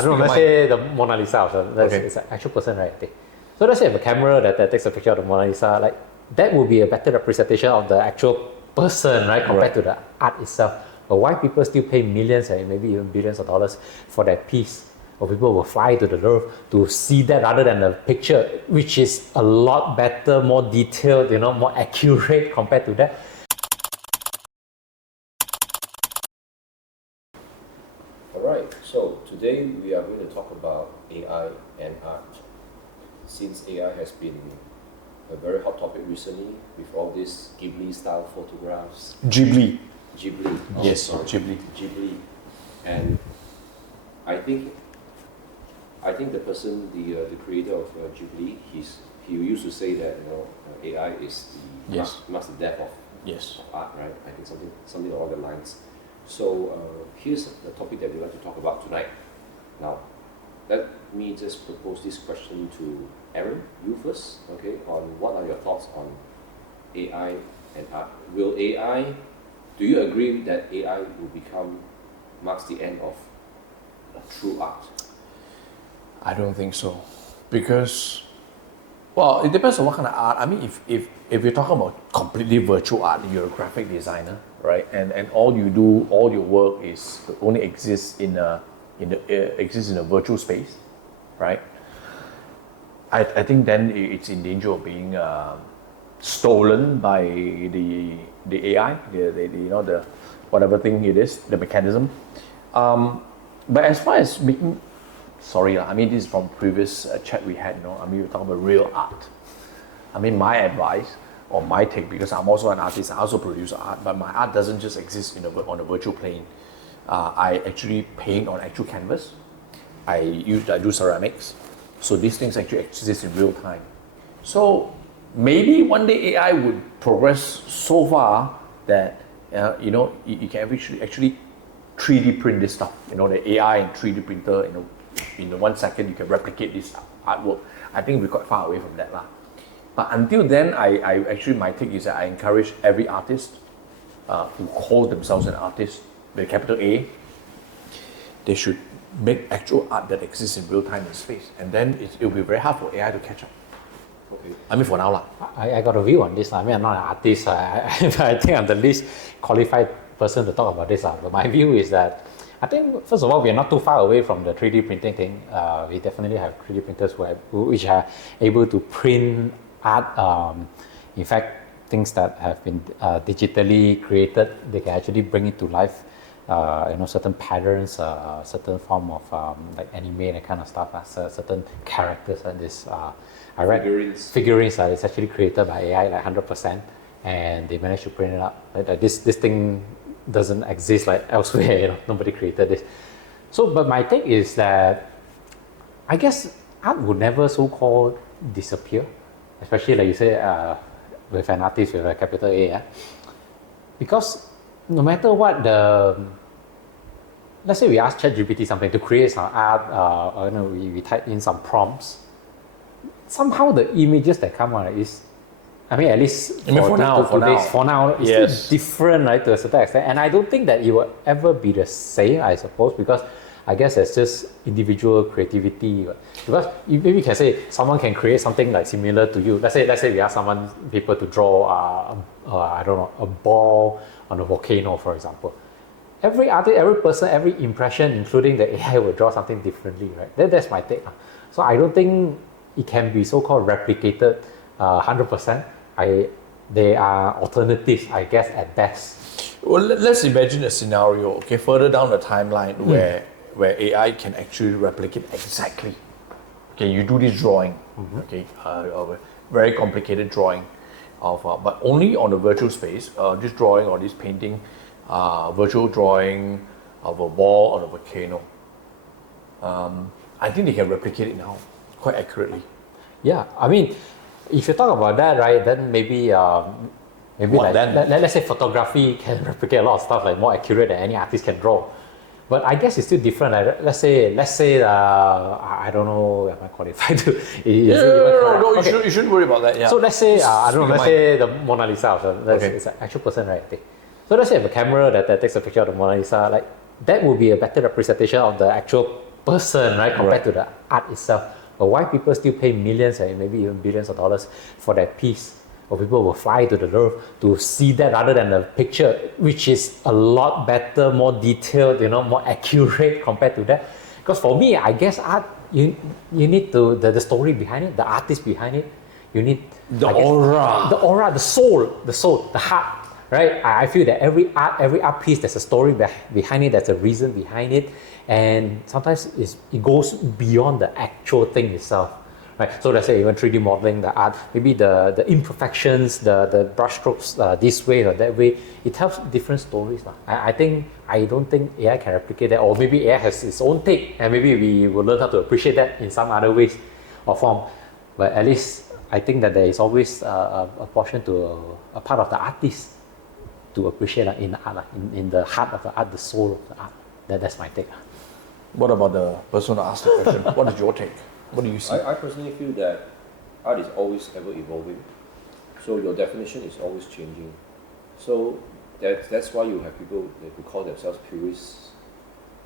I don't know, let's say the Mona Lisa, it's an actual person, right? I think. So let's say if a camera that takes a picture of the Mona Lisa, like that would be a better representation of the actual person, right, compared to the art itself. But why people still pay millions and maybe even billions of dollars for that piece? Or people will fly to the Louvre to see that rather than the picture, which is a lot better, more detailed, more accurate compared to that. Alright, so today we are going to talk about AI and art. Since AI has been a very hot topic recently with all these Ghibli style photographs. Ghibli. Oh, yes, sorry. Ghibli. And I think the person, the creator of Ghibli, he used to say that AI is the master death of art, right? I think something along the lines. So here's the topic that we'd like to talk about tonight. Now, let me just propose this question to Aaron, you first, okay? On what are your thoughts on AI and art? Do you agree that AI will marks the end of true art? I don't think so, because, well, it depends on what kind of art. I mean, if you're talking about completely virtual art, you're a graphic designer, right? And all you do, all your work is only exists in a virtual space, right? I think then it's in danger of being stolen by the AI, the whatever thing it is, the mechanism. But as far as making, I mean, this is from previous chat we had, I mean, we're talking about real art. I mean, my advice or my take, because I'm also an artist, I also produce art, but my art doesn't just exist on a virtual plane. I actually paint on actual canvas. I do ceramics. So these things actually exist in real time. So maybe one day AI would progress so far that you can actually 3D print this stuff. The AI and 3D printer, in 1 second you can replicate this artwork. I think we're quite far away from that. But until then, my take is that I encourage every artist who calls themselves an artist with a capital A, they should make actual art that exists in real time and space. And then it'll be very hard for AI to catch up. Okay. I mean, for now. I got a view on this. I mean, I'm not an artist. I think I'm the least qualified person to talk about this. But my view is that I think, first of all, we're not too far away from the 3D printing thing. We definitely have 3D printers which are able to print art. In fact, things that have been digitally created, they can actually bring it to life. Certain patterns, certain form of like anime, that kind of stuff, certain characters and this. I read figurines it's actually created by AI, like 100%, and they managed to print it up. Like this thing doesn't exist like elsewhere. Nobody created this. So, but my take is that I guess art would never so-called disappear, especially like you say, with an artist with a capital A, because no matter what let's say we ask ChatGPT something to create some art, we type in some prompts. Somehow the images that come out is, I mean, at least for now, it's still different, right, to a certain extent. And I don't think that it will ever be the same, I suppose, because I guess it's just individual creativity. Because maybe you can say someone can create something like similar to you. Let's say we ask people to draw, a ball on a volcano, for example. Every artist, every person, every impression, including the AI, will draw something differently, right? That's my take. So I don't think it can be so-called replicated 100%. They are alternatives, I guess, at best. Well, let's imagine a scenario, okay, further down the timeline where AI can actually replicate exactly. Okay, you do this drawing, okay, of a very complicated drawing but only on the virtual space. This drawing or this painting, virtual drawing of a ball on a volcano. I think they can replicate it now quite accurately. Yeah, I mean, if you talk about that, right, then maybe let's say photography can replicate a lot of stuff, like more accurate than any artist can draw. But I guess it's still different. Let's say I don't know, am I qualified to? No, you shouldn't worry about that. Yeah. So let's say let's say the Mona Lisa. It's an actual person, right? I think. So let's say if a camera that takes a picture of the Mona Lisa, like that would be a better representation of the actual person, right, compared to the art itself. But why people still pay millions and maybe even billions of dollars for that piece? Or people will fly to the Louvre to see that rather than a picture, which is a lot better, more detailed, more accurate compared to that. Because for me, I guess art, you need to the story behind it, the artist behind it. You need The aura, the soul, the heart, right? I feel that every art piece, there's a story behind it, there's a reason behind it, and sometimes it goes beyond the actual thing itself. Right. So let's say even 3D modeling, the art, maybe the imperfections, the brush strokes this way or that way, it tells different stories. I don't think AI can replicate that, or maybe AI has its own take, and maybe we will learn how to appreciate that in some other ways or form. But at least I think that there is always a portion to a part of the artist to appreciate in the art, in the heart of the art, the soul of the art. That's my take. What about the person who asked the question? What is your take? What do you see? I personally feel that art is always ever evolving, so your definition is always changing. So that's why you have people who call themselves purists.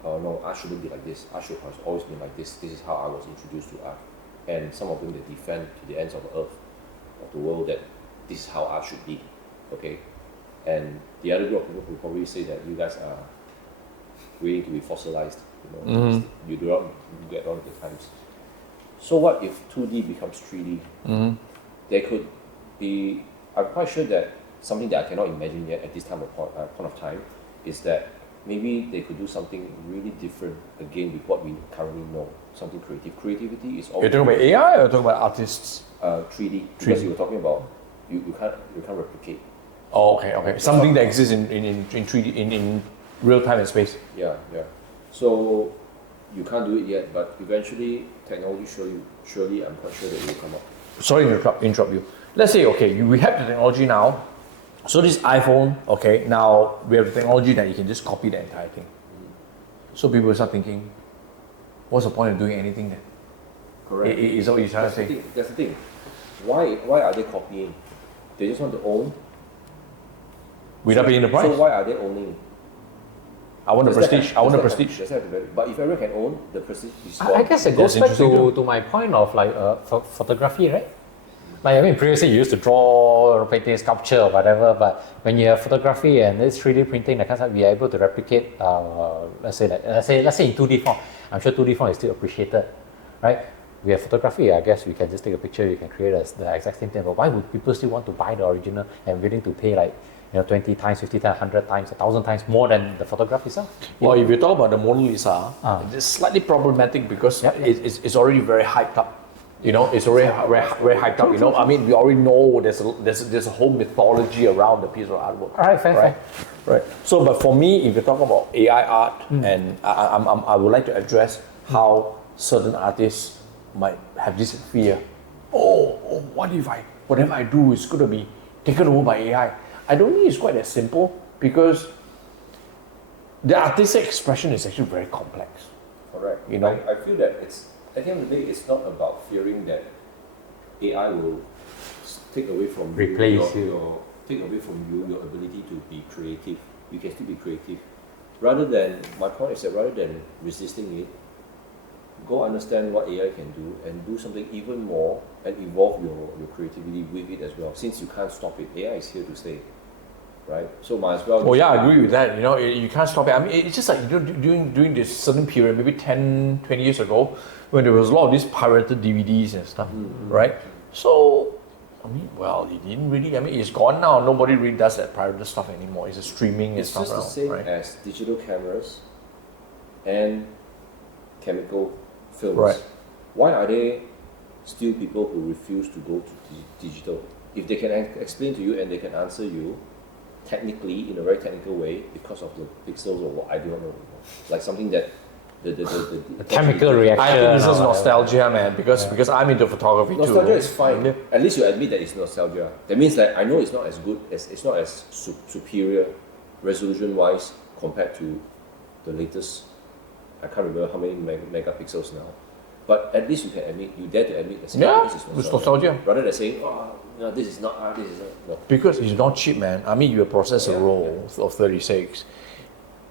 No, art shouldn't be like this. Art should have always been like this. This is how I was introduced to art. And some of them, they defend to the ends of the earth, of the world, that this is how art should be. Okay? And the other group of people who probably say that you guys are waiting to be fossilized. You do not get on with the times. So what if 2D becomes 3D? There could be, I'm quite sure that something that I cannot imagine yet at this point of time is that maybe they could do something really different again with what we currently know, something creative. Creativity is always... You're talking about AI or you're talking about artists? 3D. Because you were talking about, you can't replicate. Oh, okay. Something that exists in 3D, in real time and space. Yeah. So you can't do it yet, but eventually technology surely I'm quite sure that it will come up. Sorry to interrupt you. Let's say, okay, we have the technology now. So this iPhone, okay, now we have the technology that you can just copy the entire thing. So people start thinking, what's the point of doing anything then? Correct. Is that what you're trying to say? That's the thing. Why are they copying? They just want to own. Without paying the price? So why are they owning? I want the prestige. I want the prestige. But if everyone can own, the prestige is gone. I guess it goes back to my point of like photography, right? Like, I mean, previously you used to draw, painting, sculpture, or whatever, but when you have photography and it's 3D printing, that kind of stuff, we are able to replicate, let's say in 2D form. I'm sure 2D form is still appreciated, right? We have photography, I guess we can just take a picture, you can create the exact same thing, but why would people still want to buy the original and willing to pay like 20 times, 50 times, 100 times, 1,000 times more than the photograph itself? Well, if you talk about the Mona Lisa, it's slightly problematic because it's already very hyped up. It's already very hyped up. I mean, we already know there's a whole mythology around the piece of artwork. All right, fair. Right. So, but for me, if you talk about AI art, and I would like to address how certain artists might have this fear. Whatever I do is going to be taken over by AI. I don't think it's quite that simple because the artistic expression is actually very complex. Correct. I feel that at the end of the day, it's not about fearing that AI will take away from take away from you your ability to be creative. You can still be creative. My point is that rather than resisting it, go understand what AI can do and do something even more and evolve your creativity with it as well. Since you can't stop it, AI is here to stay. Right? So might as well... Oh yeah, I agree with that. You can't stop it. I mean, it's just like during this certain period, maybe 10, 20 years ago, when there was a lot of these pirated DVDs and stuff, right? So, I mean, well, it didn't really... I mean, it's gone now. Nobody really does that pirated stuff anymore. It's streaming and stuff now. It's just the same as digital cameras and chemical films. Right. Why are there still people who refuse to go to digital? If they can explain to you and they can answer you technically, in a very technical way, because of the pixels or what, I don't know. Like something that the chemical reaction. I think this is nostalgia, man, because I'm into photography nostalgia too. Nostalgia is fine. Yeah. At least you admit that it's nostalgia. That means that I know it's not as good, it's not as superior resolution-wise compared to the latest. I can't remember how many megapixels now. But at least you dare to admit that this is nostalgia. Rather than saying, no, this is not art, this is not... No. Because it's not cheap, man. I mean, you process a roll of 36.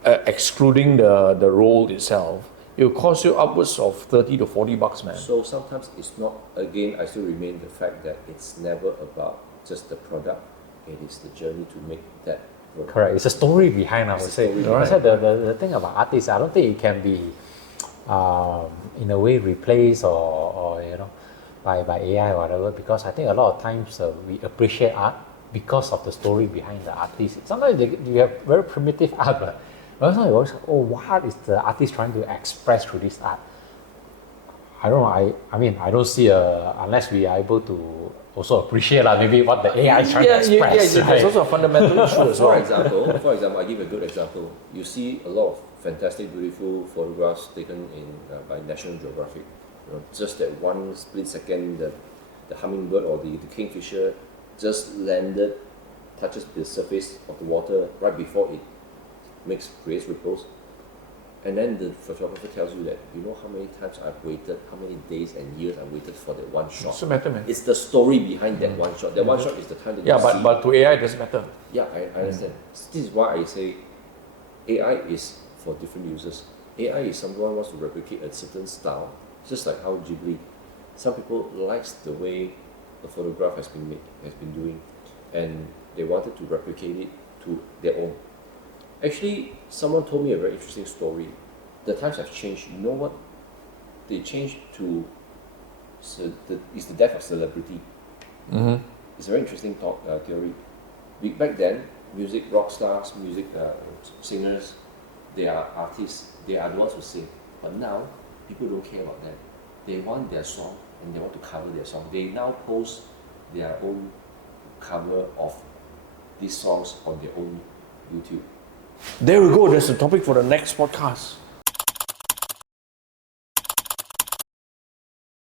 Excluding the roll itself, It will cost you upwards of $30 to $40, man. So sometimes it's not, again, I still remain the fact that it's never about just the product, it is the journey to make that product. Correct. It's a story behind, I would say. Right. The thing about artists, I don't think it can be, in a way, replaced or by AI or whatever. Because I think a lot of times we appreciate art because of the story behind the artist. Sometimes you have very primitive art, but sometimes you always, what is the artist trying to express through this art? I don't know. I mean, I don't see unless we are able to also appreciate maybe what the AI is trying to express. Yeah, there's also a fundamental issue as well. For example, I give a good example. You see a lot of fantastic, beautiful photographs taken by National Geographic. Just that one split second, the hummingbird or the kingfisher just landed, touches the surface of the water right before it creates ripples. And then the photographer tells you that, how many times I've waited, how many days and years I've waited for that one shot. It doesn't matter, man. It's the story behind that one shot. That one shot is the time that you see. But to AI, it doesn't matter. Yeah, I understand. This is why I say AI is for different users. AI is someone who wants to replicate a certain style, just like how Ghibli. Some people likes the way a photograph has been doing, and they wanted to replicate it to their own. Actually, someone told me a very interesting story. The times have changed. You know what? They changed to it's the death of celebrity. Mm-hmm. It's a very interesting theory. Back then, rock stars, singers, they are artists. They are the ones who sing. But now, people don't care about that. They want their song and they want to cover their song. They now post their own cover of these songs on their own YouTube. There we go. That's the topic for the next podcast.